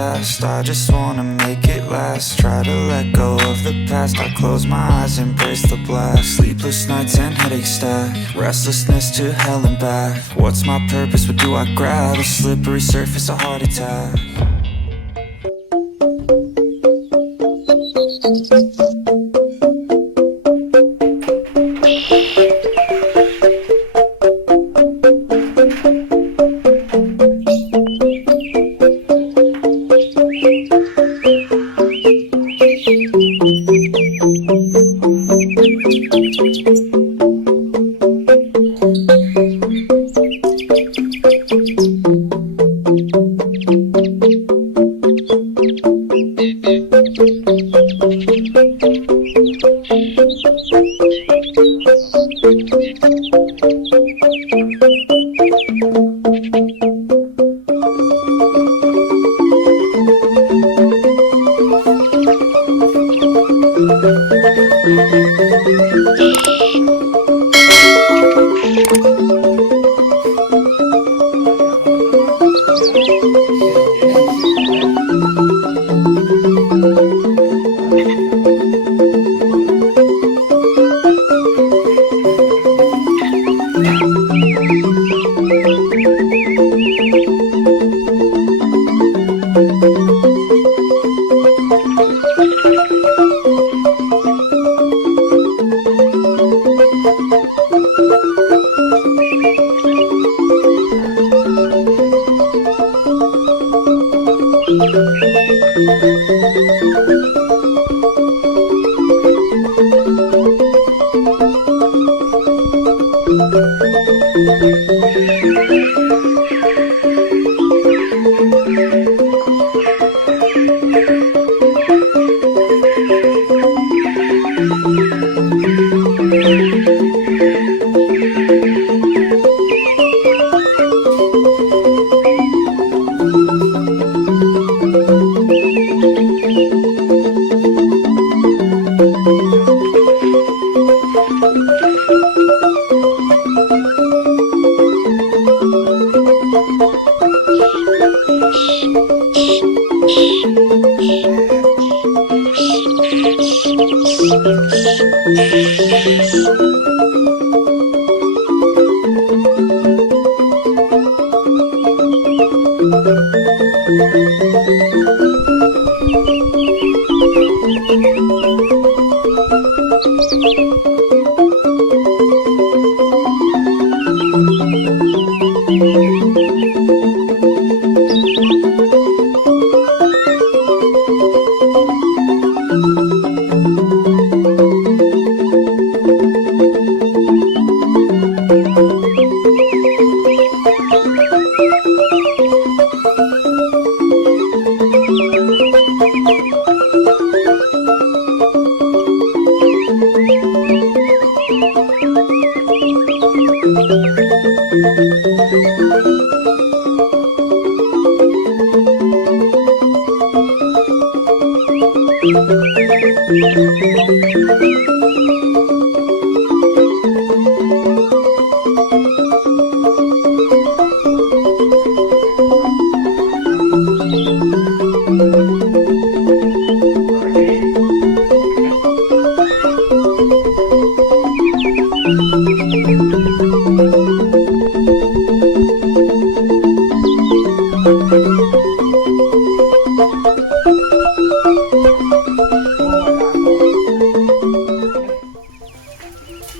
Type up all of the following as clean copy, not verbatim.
fast. I just wanna make it last. Try to let go of the past. I close my eyes, embrace the blast. Sleepless nights and headaches stack. Restlessness to hell and back. What's my purpose? What do I grab? A slippery surface, a heart attack.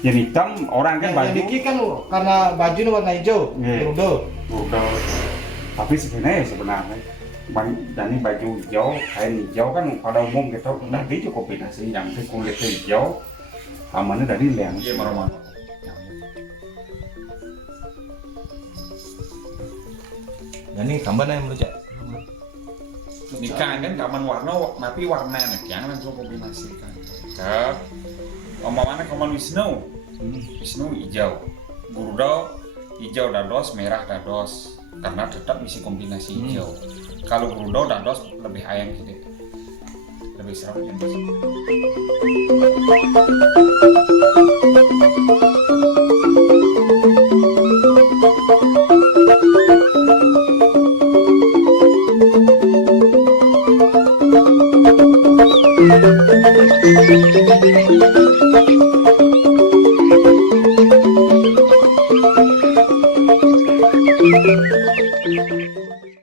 Yang hitam orang kan baju. Yang kan karena baju warna hijau, Udah. Tapi sebenarnya Dani baju hijau, kain hijau kan pada umum kita nanti cukup kombinasi yang kulit hijau, amannya dari lem. Iya marah-marah. Ini gambarnya yang melucak. Nikah kan kaman warna, tapi warna nih, jangan langsung kombinasikan. Cak, umpamanya kaman Wisnu hijau, Garuda hijau dados, merah dados, karena tetap bisa kombinasi hijau. Kalau Garuda dados lebih ayam gitu, lebih seram yang